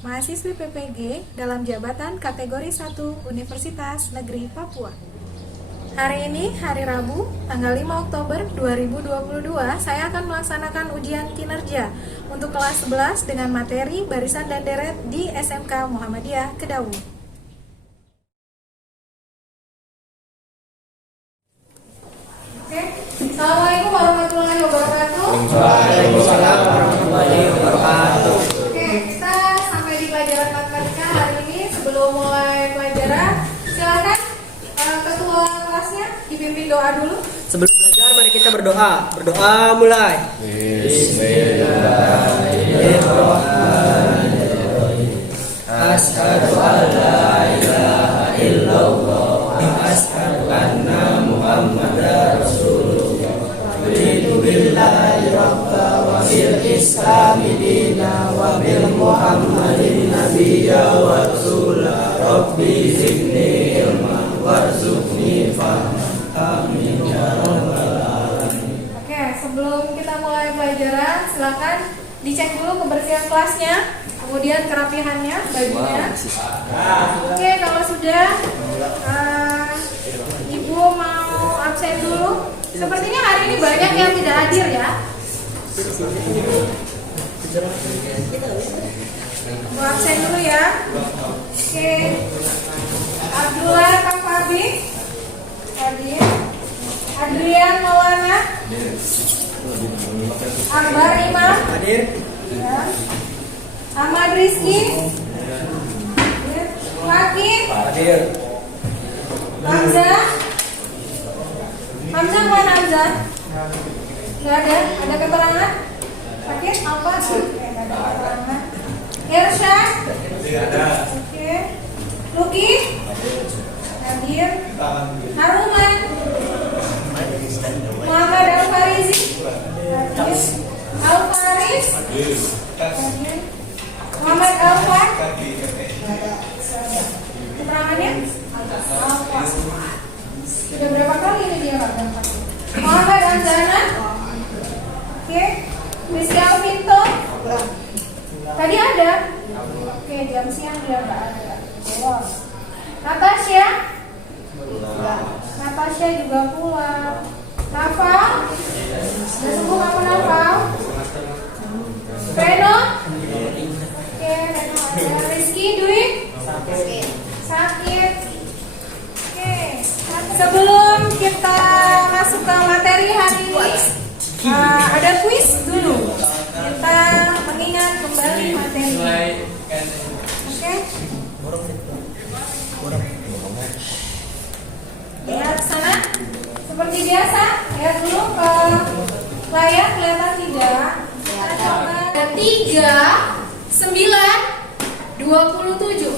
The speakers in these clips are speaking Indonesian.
mahasiswi PPG dalam jabatan kategori 1 Universitas Negeri Papua. Hari ini, hari Rabu, tanggal 5 Oktober 2022, saya akan melaksanakan ujian kinerja untuk kelas 11 dengan materi barisan dan deret di SMK Muhammadiyah Kedawu. Oke, Assalamualaikum warahmatullahi wabarakatuh. Waalaikumsalam warahmatullahi wabarakatuh. Oke, kita sampai di pelajaran matematika hari ini. Sebelum mulai pelajaran, silakan ketua kelasnya dipimpin doa dulu. Sebelum belajar, mari kita berdoa. Berdoa mulai. Bismillahirrahmanirrahim. Asyhadu an la ilaha illallah wa asyhadu anna Muhammadar Rasulullah. Raditu billahi rabba wa bil islami dina wa bil Muhammadin nabiyya wa rasula. Rabbi zidni ilman warzuqni fahman. Amin ya rabbal alamin. Oke, sebelum kita mulai pelajaran, silakan dicek dulu kebersihan kelasnya, kemudian kerapihannya, bajunya. Oke, kalau sudah, Ibu mau absen dulu. Sepertinya hari ini banyak yang tidak hadir ya. Ibu absen dulu ya. Oke, Abdullah Kang Fabi hadir. Adrian Maulana, Akbar Imam Hadir. ya. Ahmad Rizky Hakim Hadir. Hamzah mana Hamzah? Nggak ada? Ada keterangan? Sakit? Apa? Oke, nggak ada keterangan. Irsyad? Oke. Luki? Hadir. Haruman? Muhammad Al-Farizi? Hadir. Al-Faris? Hadir. Muhammad Al-Far? Keterangannya? Al-Far. Sudah berapa kali ini dia nggak berangkat? Muhammad Anzana? Oke. Rizky Alvinto? Tadi ada? Oke, jam siang dia nggak ada. Natasha? Natasha juga pulang. Nafal? Sudah sembuh kamu Nafal? Reno? Oke, Reno ada. Rizky Dwi? Sakit. Oke, sebelum kita masuk ke materi hari ini, ada kuis dulu. Kita mengingat kembali materi. Oke. Lihat sana. Seperti biasa, lihat dulu ke layar, kelihatan tidak? Kita coba. 3, 9, 27,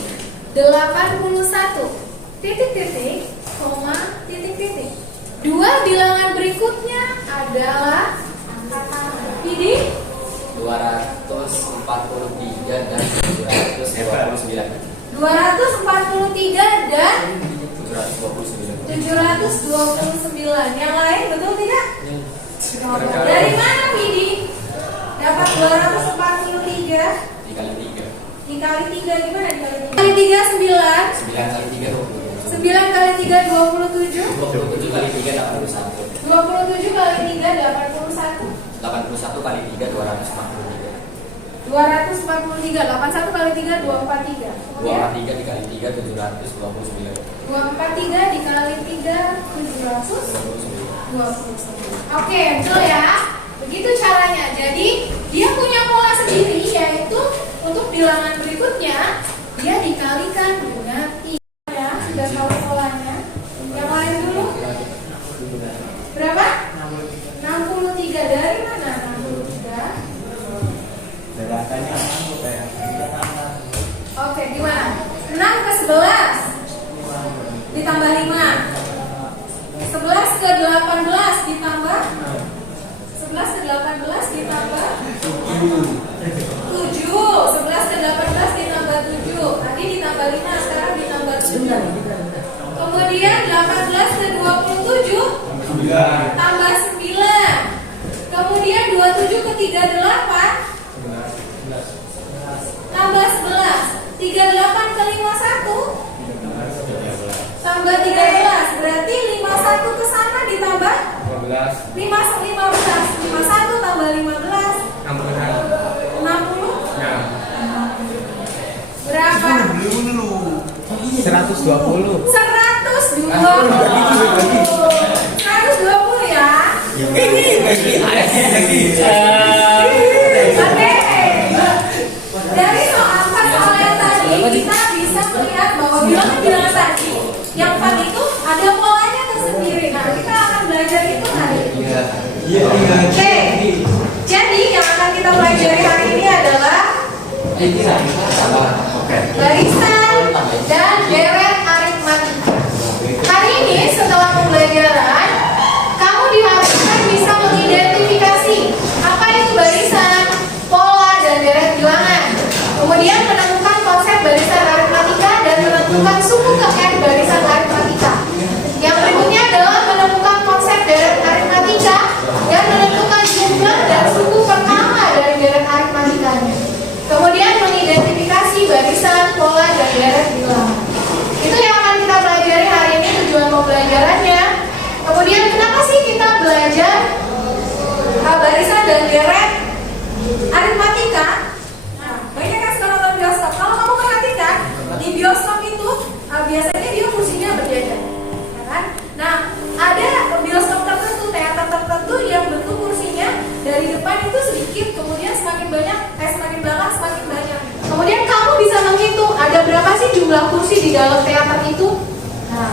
81, titik-titik, koma, titik-titik. Dua bilangan berikutnya adalah ini 243 dan 729. 243 dan 729. 729. Yang lain betul tidak? Dari mana Vidi? Dapat 243 Dikali 3. dikali 3 gimana dikali 3? Kali 3 9. 9 kali 3 9 kali 3 27. 27 kali 3 81. 27 kali 3 81. 81 kali 3 243. 243. 81 kali 3 243. Kemudian 243 dikali 3 729. 243 dikali 3 729. Oke, betul ya. Begitu caranya. Jadi dia punya pola sendiri, yaitu untuk bilangan berikutnya dia dikalikan dengan 3 ya. Sudah tahu polanya. Yang lain dulu. Berapa? 63. Dari mana 63? Oke, gimana? 6 ke 11 ditambah 5. 11 ke 18 ditambah 11 ke 18 ditambah 7. 11 ke 18 ditambah 7. Tadi ditambah 5, sekarang ditambah 7. Kemudian 18 ke 27 tambah 9. Kemudian 27 ke 38 tambah 11. 38 ke 51 tambah 13, berarti 51 ke sana ditambah 15. 51 tambah 15 60 berapa? 120. 120 ya. Oke. Dari soal yang tadi kita bisa melihat bahwa bilangan tadi yang 4 itu ada polanya tersendiri. Nah, kita akan belajar itu hari ini. Oke. Jadi yang akan kita pelajari hari ini adalah barisan dan deret aritmatika. Hari ini setelah pembelajaran, kamu diharuskan bisa mengidentifikasi apa itu barisan, pola, dan deret bilangan. Kemudian menemukan konsep barisan aritmatika dan menentukan suku ke N barisan aritmatika. Yang berikutnya adalah menemukan konsep deret aritmatika dan menentukan jumlah dan suku pertama dari deret aritmatikanya. Kemudian mengidentifikasi barisan, pola, dan deret bilangan. Itu yang akan kita pelajari hari ini, tujuan pembelajarannya. Kemudian kenapa sih kita belajar barisan dan deret aritmatika? Nah, banyak kan sekarang nonton bioskop. Kalau kamu perhatikan di bioskop itu biasanya dia kursinya berbeda, ya kan? Nah, ada bioskop tertentu, teater tertentu yang bentuk kursinya dari depan itu sedikit, kemudian semakin banyak, semakin belakang semakin banyak. Kemudian kamu bisa menghitung ada berapa sih jumlah kursi di dalam teater itu. Nah,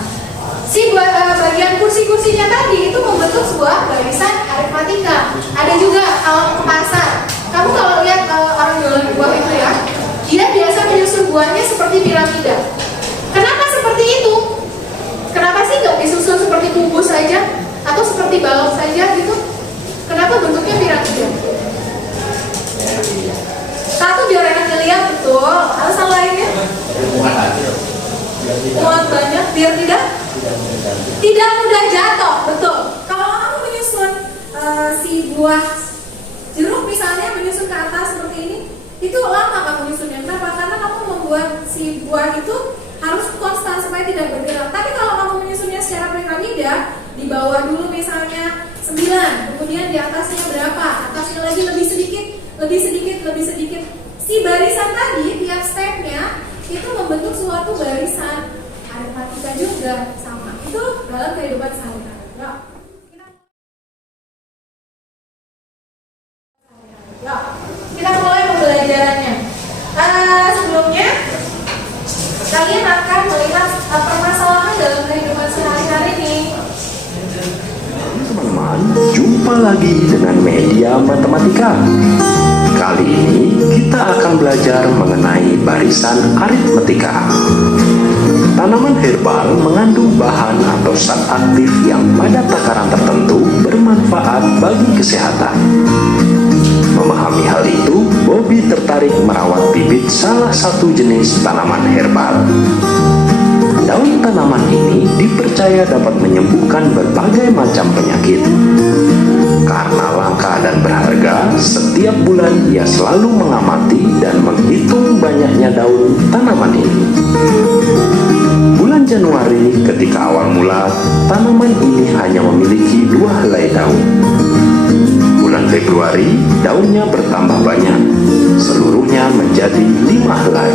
bagian kursi-kursinya tadi itu membentuk sebuah barisan aritmatika. Ada juga kalau ke pasar, kamu kalau lihat orang jualan buah itu ya, dia biasa menyusun buahnya seperti piramida. Kenapa seperti itu? Kenapa sih nggak disusun seperti kubus saja atau seperti balok saja gitu? Kenapa bentuknya piramida? Satu, biar enak dilihat, betul. Alasan lainnya? Muat banyak, biar tidak mudah jatuh, betul. Kalau kamu menyusun si buah jeruk misalnya, menyusun ke atas seperti ini, itu lama kamu menyusunnya. Kenapa? Karena kamu membuat si buah itu harus konstan supaya tidak bergerak. Tapi kalau kamu menyusunnya secara piramida, di bawah dulu misalnya 9, kemudian di atasnya berapa, atasnya lagi lebih sedikit, lebih sedikit, lebih sedikit. Si barisan tadi, tiap stepnya itu membentuk suatu barisan aritmatika juga sama. Itu dalam kehidupan sehari-hari. Kita mulai pembelajarannya. Sebelumnya kalian akan melihat permasalahan dalam kehidupan sehari-hari nih. Teman-teman, jumpa lagi dengan media matematika. Kali ini kita akan belajar mengenai barisan aritmatika. Tanaman herbal mengandung bahan atau zat aktif yang pada takaran tertentu bermanfaat bagi kesehatan. Memahami hal itu, Bobby tertarik merawat bibit salah satu jenis tanaman herbal. Daun tanaman ini dipercaya dapat menyembuhkan berbagai macam penyakit. Karena langka dan berharga, setiap bulan ia selalu mengamati dan menghitung banyaknya daun tanaman ini. Bulan Januari, ketika awal mula, tanaman ini hanya memiliki 2 helai daun. Bulan Februari, daunnya bertambah banyak, seluruhnya menjadi 5 helai.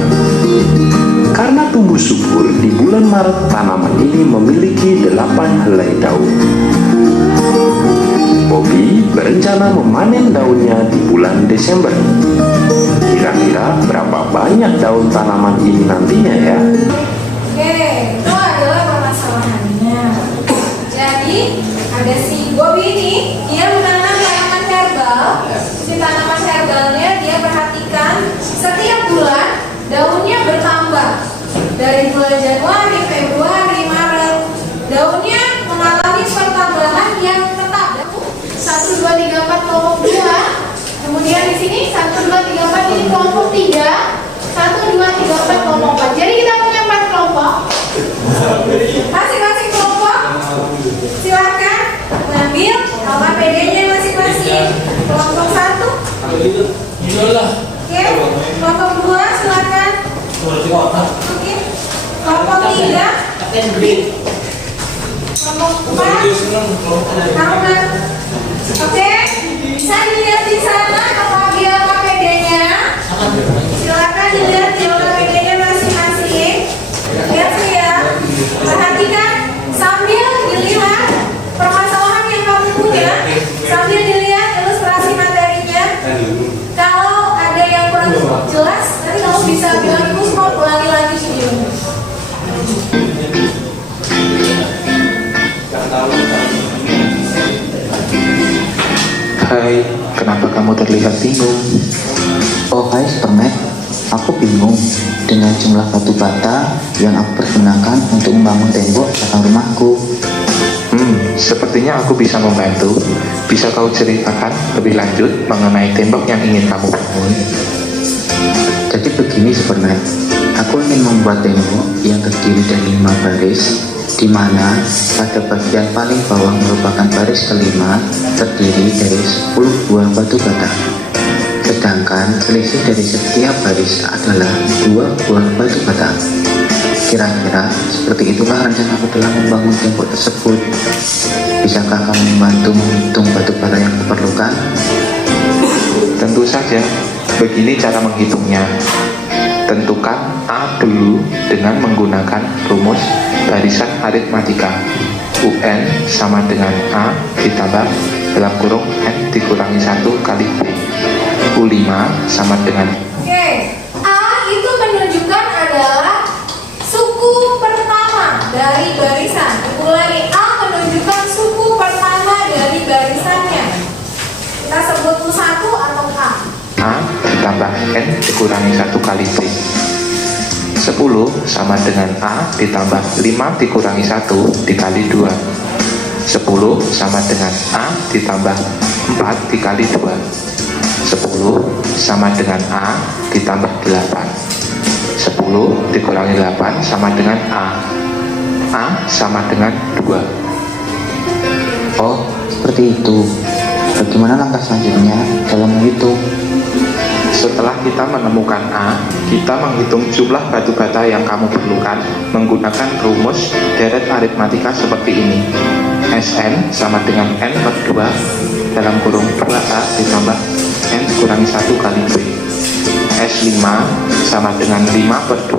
Karena tumbuh subur, di bulan Maret tanaman ini memiliki 8 helai daun. Bobby berencana memanen daunnya di bulan Desember. Kira-kira berapa banyak daun tanaman ini nantinya ya? Oke, itu adalah permasalahannya. Jadi ada si Bobby ini, dia menanam tanaman herbal. Si tanaman herbalnya dia perhatikan setiap bulan daunnya bertambah. Dari bulan Januari, Februari, Maret, daunnya mengalami pertambahan yang tetap. 1, 2, 3, 4 kelompok 2. Kemudian di sini 1, 2, 3, 4 ini kelompok 3. 1, 2, 3, 4 kelompok 4. Jadi kita punya 4 kelompok. Masing-masing kelompok silakan mengambil nomor PD-nya masing-masing. Kelompok 1. Oke, kelompok 2 silakan. Kelompok 4 tahunan. Oke, bisa dilihat di sana apabila KPD-nya. Silakan dilihat di KPD-nya masing-masing. Lihat ya, perhatikan sambil dilihat permasalahan yang kamu punya, sambil dilihat ilustrasi materinya. Kalau ada yang kurang jelas, nanti kamu bisa bilang ibu mau ulangi lagi videonya. Hai, kenapa kamu terlihat bingung? Oh hai Superman, aku bingung dengan jumlah batu bata yang aku pergunakan untuk membangun tembok belakang rumahku. Sepertinya aku bisa membantu. Bisa kau ceritakan lebih lanjut mengenai tembok yang ingin kamu bangun? Jadi begini Superman, aku ingin membuat tembok yang terdiri dari 5 baris, di mana pada bagian paling bawah merupakan baris kelima terdiri dari 10 buah batu bata. Sedangkan selisih dari setiap baris adalah 2 buah batu bata. Kira-kira seperti itulah rencanaku dalam membangun tembok tersebut. Bisakah kamu membantu menghitung batu bata yang diperlukan? Tentu saja, begini cara menghitungnya. Tentukan A dulu dengan menggunakan rumus barisan aritmatika. UN sama dengan A ditambah dalam kurung N dikurangi 1 kali B. U5 sama dengan Oke, A itu menunjukkan adalah suku pertama dari barisan. Ulangi, A menunjukkan suku pertama dari barisannya. Kita sebut U1 atau A. A ditambah N dikurangi 1 kali B. 10 sama dengan A ditambah 5 dikurangi 1 dikali 2. 10 sama dengan A ditambah 4 dikali 2. 10 sama dengan A ditambah 8. 10 dikurangi 8 sama dengan A. A sama dengan 2. Oh, seperti itu. Bagaimana langkah selanjutnya dalam menghitung? Setelah kita menemukan A, kita menghitung jumlah batu bata yang kamu perlukan menggunakan rumus deret aritmatika seperti ini. Sn sama dengan N per 2 dalam kurung 2A ditambah N dikurangi 1 kali B. S5 sama dengan 5 per 2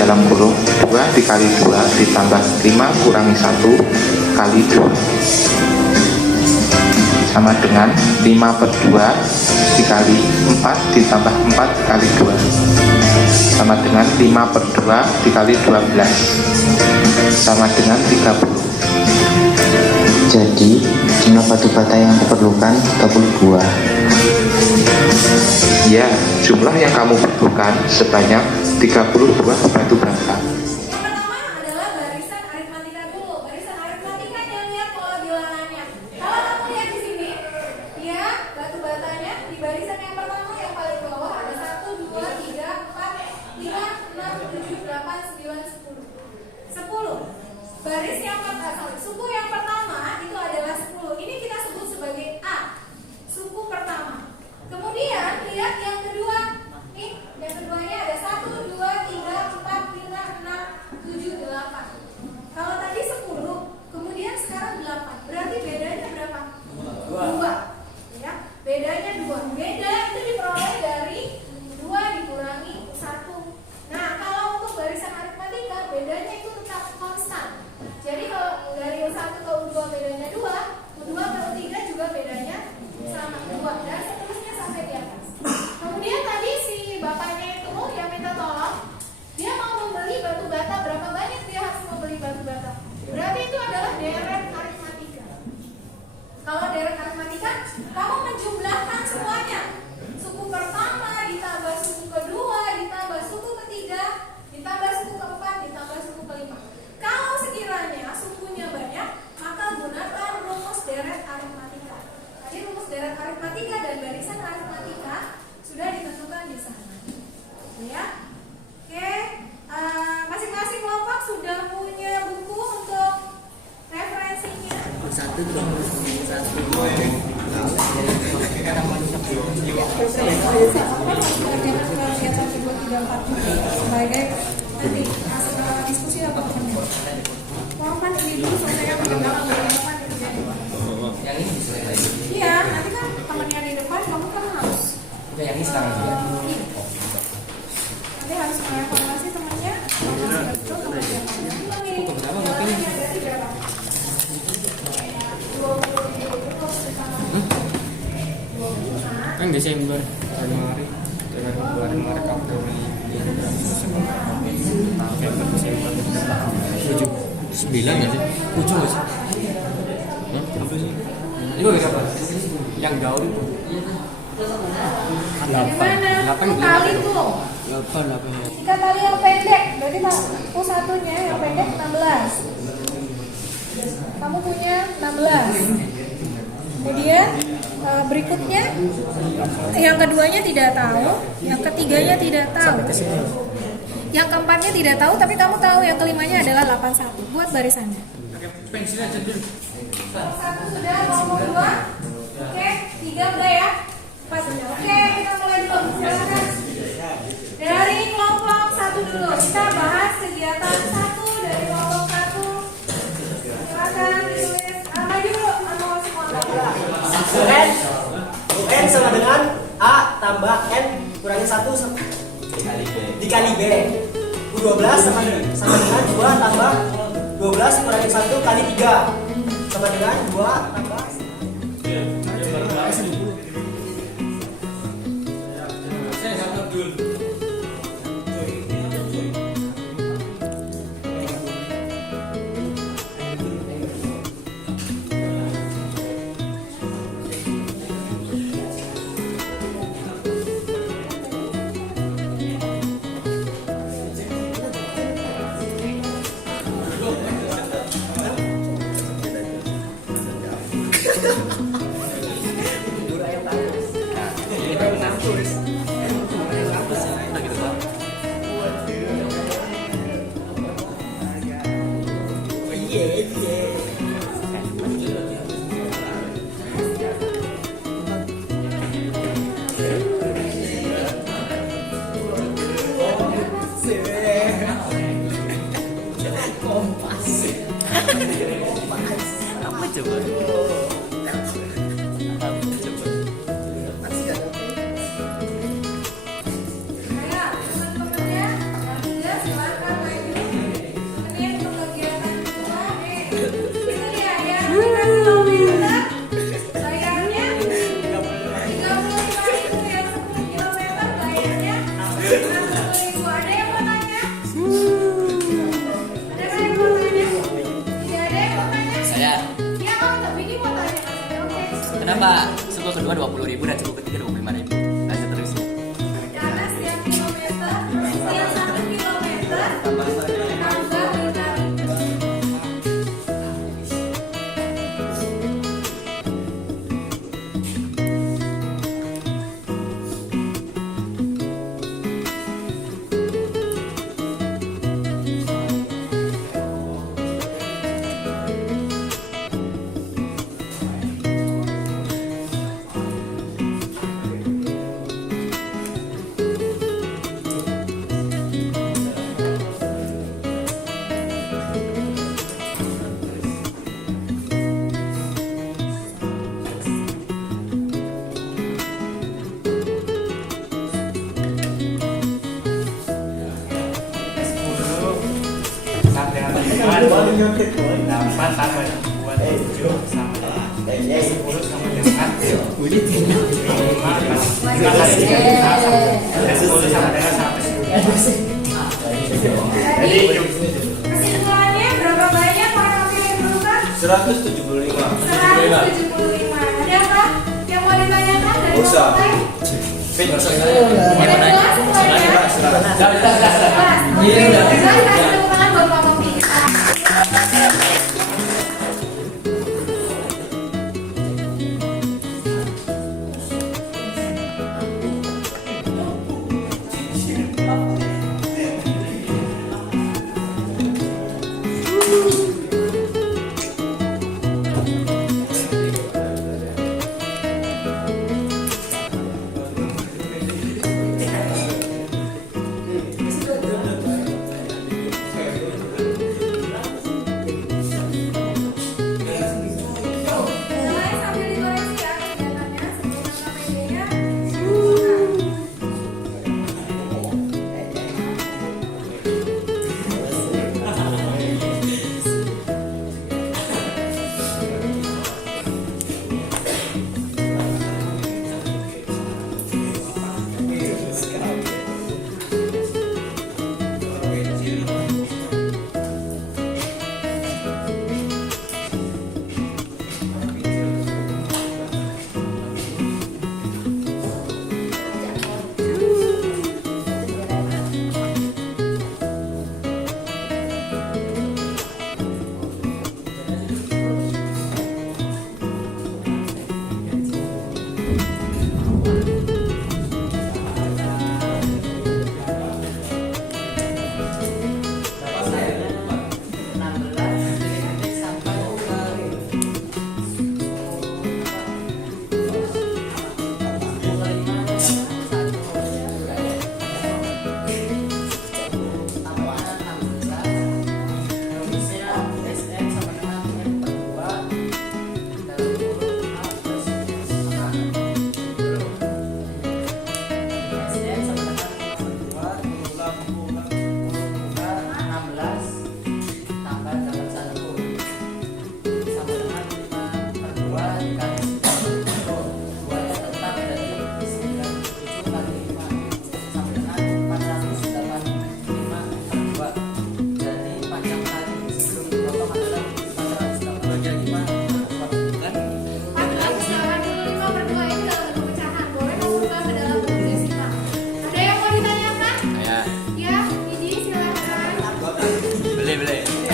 dalam kurung 2 dikali 2 ditambah 5 kurangi 1 kali 2 sama dengan 5 per 2 dikali 4 ditambah 4 dikali 2 sama dengan 5 per 2 dikali 12 sama dengan 30. Jadi, jumlah batu bata yang diperlukan 30 buah. Ya, jumlah yang kamu butuhkan sebanyak 30 buah batu bata. Yang pertama adalah barisan aritmatika dulu. Barisan aritmatika jangan lihat pola bilangannya. Kalau kamu lihat di sini, ya batu batanya di barisan yang pertama yang paling bawah ada 1, 2, 3, 4, 5, 6, 7, 8, 9, 10. 10. Baris yang pertama, suku yang pertama itu adalah 10. Ini kita sebut sebagai A, suku pertama. Kemudian lihat yang kedua. Nih, yang keduanya ada 1, 2, 3, 4, 5, 6, 7, 8. Kalau tadi 10, kemudian sekarang 8. Berarti bedanya berapa? 2. Ya, bedanya 2. Beda itu diperoleh dari 2 dikurangi 1. Nah, kalau untuk barisan aritmatika bedanya itu tetap konstan. Jadi kalau dari U1 ke U2 bedanya 2, U2 ke U3 juga bedanya sama 2 dan seterusnya sampai di atas. Kemudian tadi si bapaknya itu yang minta tolong, dia mau membeli batu bata, berapa banyak dia harus membeli batu bata? Berarti itu adalah deret aritmatika. Kalau deret aritmatika, kamu menjumlahkan semuanya. Suku pertama ditambah suku kedua, ditambah suku ketiga, ditambah suku keempat, ditambah suku kelima. Kalau sekiranya sukunya banyak, maka gunakan rumus deret aritmatika. Tadi rumus deret aritmatika dan barisan aritmatika sudah ditentukan di sana. Ya, oke. Masing-masing kelompok sudah punya buku untuk referensinya. Sebagai nanti hasil diskusi apa dulu selesaikan bagian belakang bagian depan itu jadi. Yang ini diselesaikan lagi. Iya, nanti kan temennya di depan kamu kan harus Udah yang ini sekarang juga. nanti harus mengevaluasi temennya kalau sudah betul temennya. Cukup berapa nggak pilih? Kan Desember, Januari, Februari, Maret, April, Mei, November, Desember, 9 nggak sih? 7 nggak sih? Hah? Apa sih? Ini bagi berapa? Yang gaul itu. Gimana? Tuh kali tuh. 8 ya. Jika tali yang pendek, berarti aku satunya yang pendek 16. Kamu punya 16. Kemudian berikutnya yang keduanya tidak tahu, yang ketiganya tidak tahu. Yang keempatnya tidak tahu, tapi kamu tahu yang kelimanya adalah 81. Buat barisannya. Satu sudah, mau dua. Oke, 3 udah ya. 4 sudah. Oke, kita mulai dulu. Silakan. Dari kelompok 1 dulu. Kita bahas kegiatan 1 dari kelompok 1. Silakan ditulis. Maju dulu. UN sama dengan A tambah N kurangi 1 dikali B. U12 sama dengan 2 tambah 12 kurangi 1 kali 3 sama dengan 2 tambah Kenapa suku kedua 20.000 dan suku ketiga 25.000? Lanjut terus. Karena setiap kilometer, setiap 1 kilometer tambah dikali. Jadi kesimpulannya berapa banyak orang yang berubah? 175. 175. Ada apa yang mau ditanyakan dari partai? Gimana?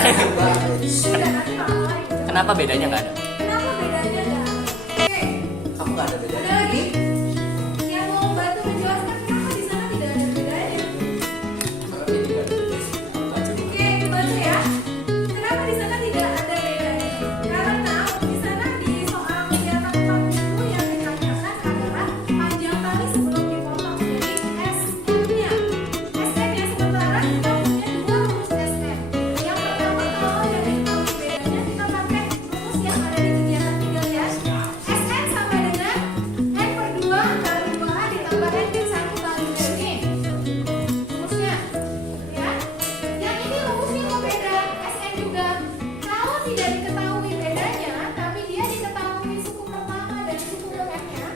Sudah, nanti malam lagi. Kenapa bedanya nggak ada? Kenapa bedanya nggak ada? Oke, Kamu nggak ada bedanya. ada lagi yang mau bantu menjelaskan kenapa di sana tidak ada bedanya? Oke, bantu ya. Kenapa di sana tidak ada bedanya? Karena di sana di soal kegiatan empat itu yang ditanyakan adalah panjang tali sebelum dipotong. Jadi SM-nya. SM-nya sementara kita punya dua rumus SM. Yang pertama kalau yang diketahui bedanya kita pakai rumus yang ada di kegiatan 3 ya. SM sama dengan N per 2 kali 2A ditambah N per 1 kali B ini. Rumusnya. Ya. Yang ini rumusnya kok beda. SM juga. Kalau tidak diketahui bedanya, tapi dia diketahui suku pertama dan suku UN-nya,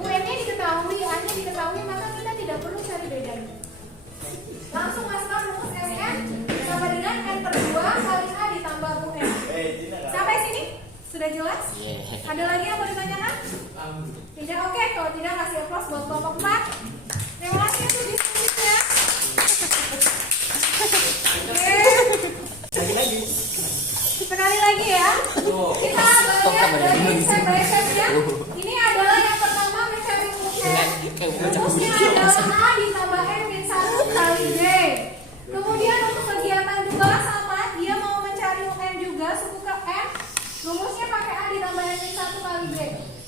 UN-nya diketahui, A-nya diketahui, maka kita tidak perlu cari bedanya. Langsung masukkan rumus SM sama dengan N per 2 kali A ditambah UN. Sampai sini? Sudah jelas? Yeah. Ada lagi yang mau ditanyakan? Tidak, oke. Kalau tidak, kasih applause buat kelompok 4. Terima kasih untuk diskusinya. Oke. Lagi. Sekali lagi ya. Kita bagian dari step by step-nya. Ini adalah yang pertama mencari UN. Rumusnya adalah A ditambah N min 1 kali B. Kemudian untuk kegiatan 2 sama, dia mau mencari UN juga, suku ke N. Rumusnya pakai A ditambah N min 1 kali B.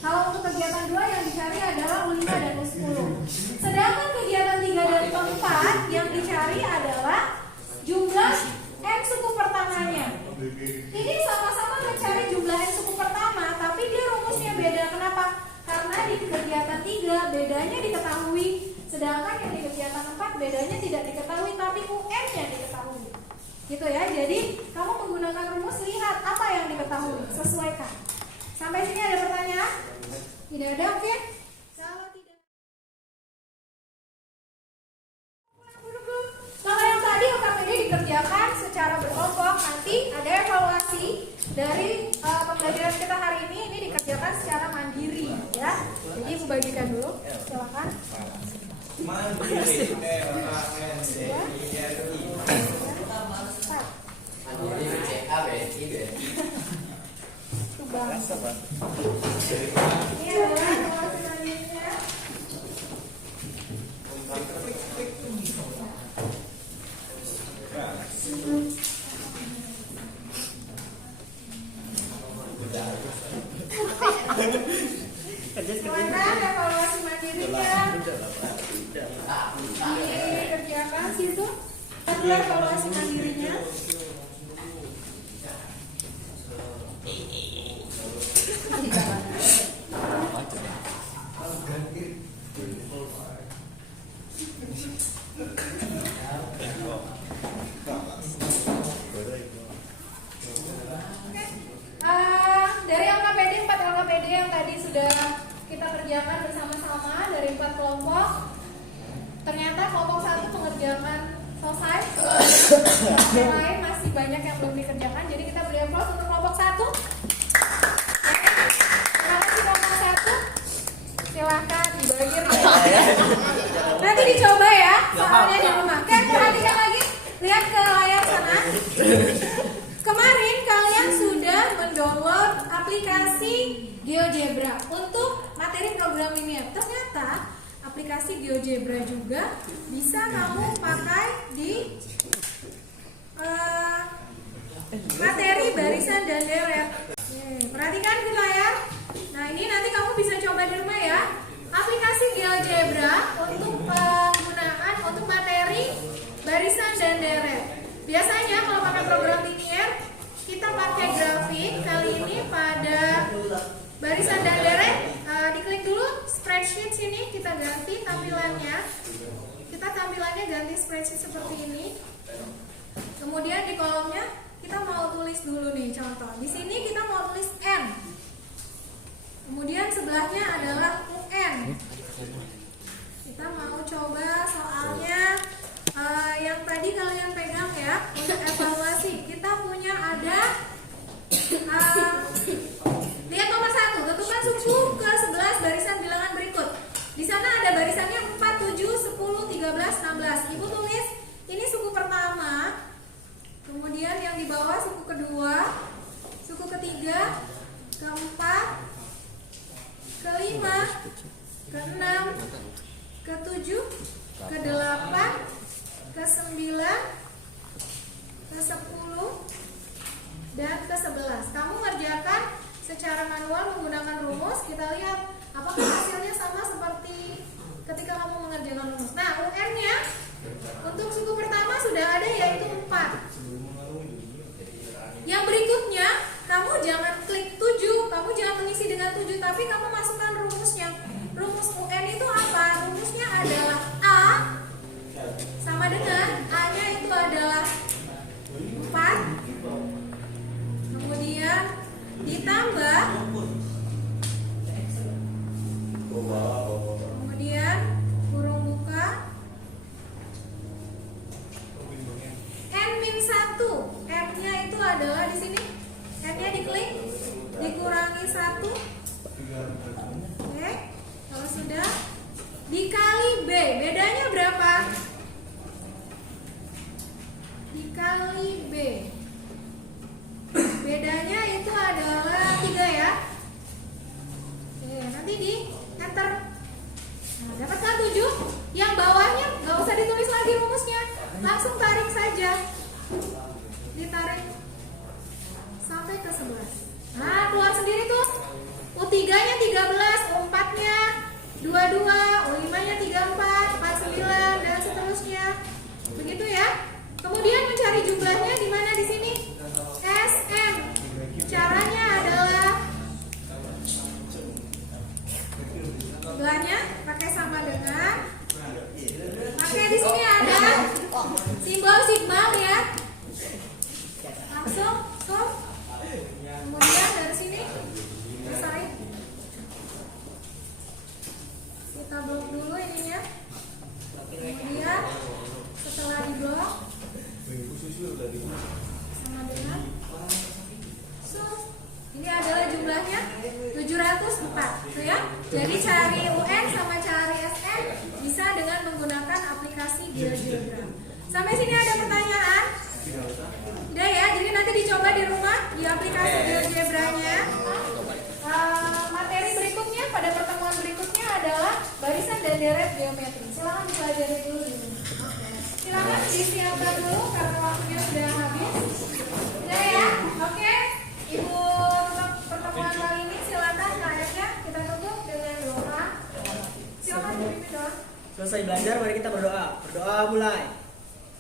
Kalau untuk kegiatan 2 yang dicari adalah U5 dan U10. Sedangkan kegiatan 3 dan 4 yang dicari adalah jumlah N suku pertamanya. Ini sama-sama mencari jumlah N suku pertama, tapi dia rumusnya beda. Kenapa? Karena di kegiatan 3 bedanya diketahui, sedangkan yang di kegiatan 4 bedanya tidak diketahui, tapi UN-nya diketahui. Gitu ya. Jadi kamu menggunakan rumus, lihat apa yang diketahui, sesuaikan. Sampai sini ada pertanyaan? Tidak ada, oke? Kalau tidak, kalau yang tadi UKPD dikerjakan secara berkelompok, nanti ada evaluasi dari pembelajaran kita hari ini dikerjakan secara mandiri ya. Jadi ibu bagikan dulu, silakan. Ini adalah evaluasi mandirinya. Silakan evaluasi mandirinya dikerjakan situ. Satu evaluasi mandirinya. Dari LKPD 4 LKPD yang tadi sudah kita kerjakan bersama-sama dari 4 kelompok, ternyata kelompok 1 mengerjakan selesai. Yang lain masih banyak yang belum dikerjakan, jadi kita beri applause untuk kelompok 1. Terima kasih kelompok 1. Silahkan dibagi ya. Nanti dicoba ya, soalnya di rumah. Oke, perhatikan lagi, lihat ke layar sana. Kemarin kalian sudah mendownload aplikasi GeoGebra untuk materi program linear. Ternyata aplikasi GeoGebra juga bisa kamu pakai di materi barisan dan deret. Perhatikan di layar. Nah, ini nanti kamu bisa coba di rumah ya. Aplikasi GeoGebra untuk penggunaan untuk materi barisan dan deret. Biasanya kalau pakai program linear kita pakai grafik. Kali ini pada barisan dan deret, diklik dulu spreadsheet sini, kita ganti tampilannya. Kita tampilannya ganti spreadsheet seperti ini. Kemudian di kolomnya kita mau tulis dulu nih contoh. Di sini kita mau tulis N. Kemudian sebelahnya adalah UN. Kita mau coba soalnya yang tadi kalian pegang ya untuk evaluasi. Kita punya ada lihat nomor 1, tentukan suku ke 11 barisan bilangan berikut. Di sana ada barisannya 4, 7, 10, 13, 16. Ibu tulis ini suku pertama. Kemudian Kemudian yang di bawah suku kedua, suku ketiga, keempat, kelima, keenam, ketujuh, kedelapan, kesembilan, ke-10, dan ke-11. Kamu ngerjakan secara manual menggunakan rumus. Kita lihat apakah hasilnya sama seperti ketika kamu mengerjakan rumus. Nah, UN-nya untuk suku pertama sudah ada, yaitu 4. Yang berikutnya, kamu jangan klik 7, kamu jangan mengisi dengan 7, tapi kamu masukkan rumusnya. Rumus UN itu apa? Rumusnya adalah A sama dengan A-nya itu adalah 4, kemudian ditambah, kemudian kurung buka, N-1, N-nya itu adalah di sini, N-nya diklik, dikurangi 1, oke, kalau sudah, dikali B, bedanya berapa? Dikali B, bedanya itu adalah 3 ya. Oke, nanti di enter. Nah, dapatkan 7. Yang bawahnya nggak usah ditulis lagi rumusnya, langsung tarik saja, ditarik sampai ke 11. Nah, keluar sendiri tuh. U3 nya 13, U4 nya 22, U5 nya 34, 49, dan seterusnya. Begitu ya. Kemudian mencari jumlahnya di mana di sini? SM. Caranya adalah jumlahnya pakai sama dengan, pakai di sini ada simbol sigma ya. Langsung stop. Kemudian dari sini selesai. Kita blok dulu ininya. Kemudian setelah diblok sama dengan ini adalah jumlahnya 704 tuh ya. Jadi cari UN sama cari SN bisa dengan menggunakan aplikasi GeoGebra. Sampai sini ada pertanyaan? Udah ya, jadi nanti dicoba di rumah di aplikasi GeoGebra-nya. Materi berikutnya pada pertemuan berikutnya adalah barisan dan deret geometri. Silakan dipelajari dulu ini. Silakan disiapkan dulu karena waktunya sudah habis. Udah ya, oke. Ibu pertemuan kali ini silakan kayaknya kita tutup dengan doa. Silakan dipimpin doa. Selesai belajar, mari kita berdoa. Berdoa mulai.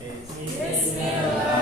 Bismillah.